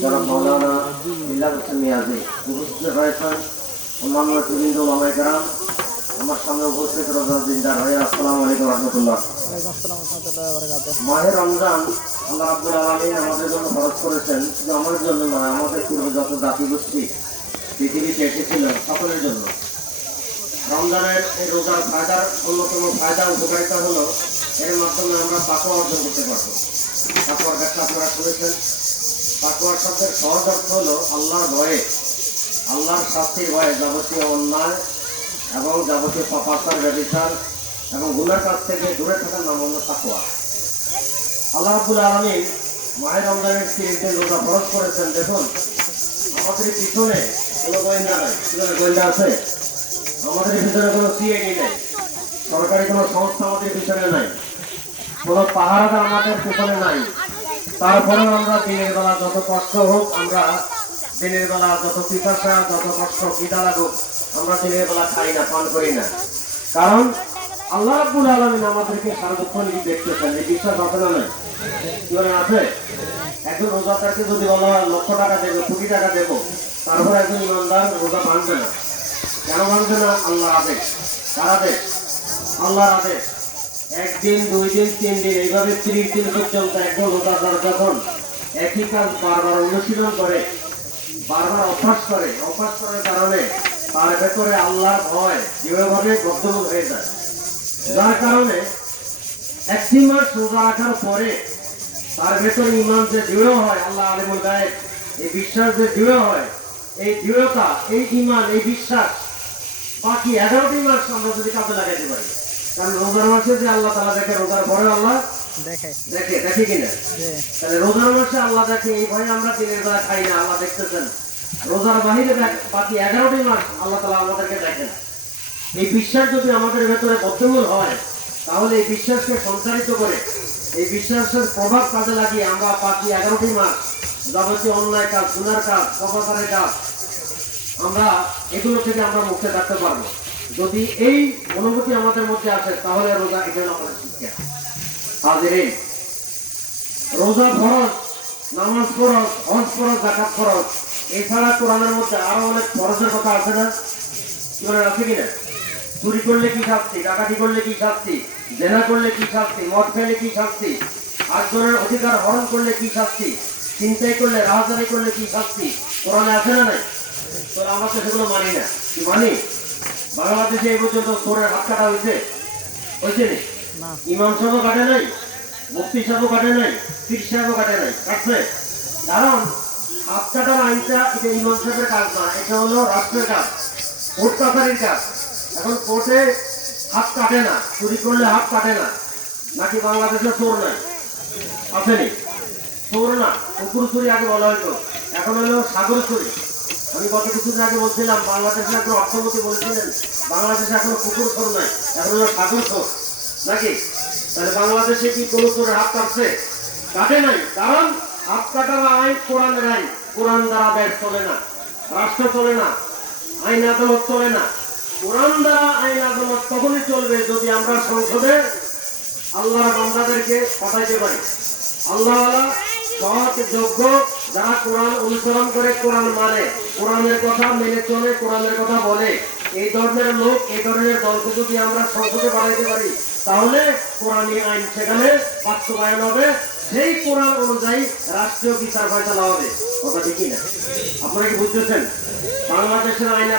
জনাব মাওলানা মিল্লাত হোসেন নিয়াজি উপস্থিত হয়েছেন। অন্যান্য নেতৃবৃন্দ ওলামায়ে কেরাম, আমার সামনে উপস্থিত রোজার দিনদার ভাই, আসসালামু আলাইকুম রহমতুল্লাহ। মাহে রমজান আল্লাহ রাব্বুল আলামিন আমাদের জন্য ফরজ করেছেন, শুধু আমাদের জন্য নয়, আমাদের পূর্বে যত জাতি গোষ্ঠী পৃথিবীতে এসেছিলেন সকলের জন্য। রমজানের এই রোজার ফায়দার অন্যতম ফায়দা উপকারিতা হলো এর মাধ্যমে আমরা তাকওয়া অর্জন করতে পারবো। তাকওয়ার ব্যাখ্যা আপনারা শুনেছেন। তাকওয়ার শব্দের সহজ অর্থ হলো আল্লাহর ভয়ে, আল্লাহর শাস্তির ভয়ে যাবতীয় অন্যায় এবং যাবতীয় পাপাচার ব্যভিচার এবং গুনার কাছ থেকে দূরে থাকার নাম হলো তাকওয়া। আল্লাহ রাব্বুল আলামিন মাহে রমজানের 30 দিন রোজা ফরজ করেছেন। দেখুন, আমাদের পিছনে কোনো গোয়েন্দা নাই। পিছনে গোয়েন্দা আছে? আমাদের পিছনে কোনো সিআইডি নেই, সরকারি কোনো সংস্থা আমাদের পিছনে নাই, কোনো পাহারাদার আমাদের পিছনে নাই। তারপরেও আমরা দিনের বেলা যত কষ্ট হোক, আমরা দিনের বেলা যত পিপাসা, যত কষ্ট খিদা লাগুক, আমরা দিনের বেলা খাই না, পান করি না। কারণ আল্লাহ রাব্বুল আলামিন আমাদেরকে সার্বক্ষণ দেখতেছেন। এই বিশ্বাস আছে না নাই? কি আছে? একজন রোজাদারকে যদি বলা হয় লক্ষ টাকা দেবো, কোটি টাকা দেবো, তারপর একজন ইমানদার রোজা ভাঙবে না। কেন ভাঙবে না? আল্লাহর আদেশ। কার আদেশ? আল্লাহর আদেশ। একদিন, 2 দিন, 3 দিন, এইভাবে 30 দিন পর্যন্ত একজন রোজাদার যখন একই কাজ বারবার অনুশীলন করে, বারবার অভ্যাস করার কারণে তার ভেতরে আল্লাহর ভয় দৃঢ়ভাবে বদ্ধমূল হয়ে যায়। যার কারণে 1 মাস রোজা রাখার পরে তার ভেতরে ঈমান যে দৃঢ় হয়, আল্লাহ আলিমুল গায়েব, এই বিশ্বাস যে দৃঢ় হয়, এই দৃঢ়তা, এই ঈমান, এই বিশ্বাস বাকি 11টি মাস আমরা যদি কাজে লাগাইতে পারি। কারণ রোজার মাসে যে আল্লাহ তাআলা দেখে, রোজার পরে আল্লাহ দেখে কিনা? তাহলে রোজার মাসে আল্লাহ দেখে, এই ভয়ে আমরা দিনের বেলা খাই না, আল্লাহ দেখতেছেন। রোজার বাহিরে বাকি 11টি মাস আল্লাহ তাআলা আমাদেরকে দেখেন। এই বিশ্বাস যদি আমাদের ভেতরে বদ্ধমূল হয়, তাহলে এই বিশ্বাসকে সঞ্চারিত করে, এই বিশ্বাসের প্রভাব কাজে লাগিয়ে আমরা বাকি 11টি মাস যাবতীয় অন্যায় কাজ, গুনার কাজ, পাপাচারের কাজ, আমরা এগুলো থেকে আমরা মুক্ত থাকতে পারবো। যদি এই অনুভূতি আমাদের মধ্যে আসে, তাহলে রোজা এটা আমাদের শিক্ষা। হাজিরিন, রোজা ফরজ, নামাজ ফরজ, হজ ফরজ, যাকাত ফরজ। এছাড়া কোরআনের মধ্যে আরো অনেক ফরজের কথা আছে না? আছে কিনা? চুরি করলে কি শাস্তি, ডাকাতি করলে কি শাস্তি, জেনা করলে কি শাস্তি, মদ খেলে কি শাস্তি, আরেকজনের অধিকার হরণ করলে কি শাস্তি, ছিনতাই করলে, রাহাজানি করলে কি শাস্তি, কোরআনে আছে না নাই? তো আমরা তো সেগুলো মানি না। কি মানি? বাংলাদেশে এই পর্যন্ত চোরের হাত কাটা হয়েছে না? ইমাম সাহেবও কাটে নাই, মুফতি সাহেবও কাটে নাই, পীর সাহেবও কাটে নাই। কাটছে? কারণ হাত কাটার আইনটা এটা ইমাম সাহেবের কাজ না, এটা হলো রাষ্ট্রের কাজ, কোর্ট কাছারির কাজ। এখন কোর্টে হাত কাটে না, চুরি করলে হাত কাটে না। নাকি বাংলাদেশে চোর নাই? আসেনি? চোর না, কুকুর চুরি আগে বলা হয়তো, এখন হলো সাগর চুরি। আমি গত কিছুদিন আগে বলছিলাম, বাংলাদেশে এখন অর্থমন্ত্রী বলেছিলেন বাংলাদেশে এখনো কুকুর চোর নাই, এখন হলো সাগর চোর। নাকি? তাহলে বাংলাদেশে কি কোনো চোরের হাত কাটছে? কাটে নাই। কারণ হাত কাটার আইন কোরআনের আইন। কোরআন দ্বারা দেশ চলে না, রাষ্ট্র চলে না, আইন আদালত চলে না। কোরআন দ্বারা আইন আদালত তখনই চলবে যদি আমরা সংসদে আল্লাহর বান্দাদেরকে পাঠাইতে পারি। আল্লাহওয়ালা, সৎ, যোগ্য, যারা কোরআন অনুসরণ করে, কোরআন মানে, কোরআনের কথা মেনে চলে, কোরআনের কথা বলে, এই ধরনের লোক, এই ধরনের দলকে যদি আমরা সংসদে বাড়াইতে পারি, তাহলে কোরআনী আইন সেখানে বাস্তবায়ন হবে। সেই কোরআন অনুযায়ী রাষ্ট্রীয় বিচার ফয়সালা হবে। কথা ঠিকই না? আপনারা কি বুঝতেছেন? বাংলাদেশের আইন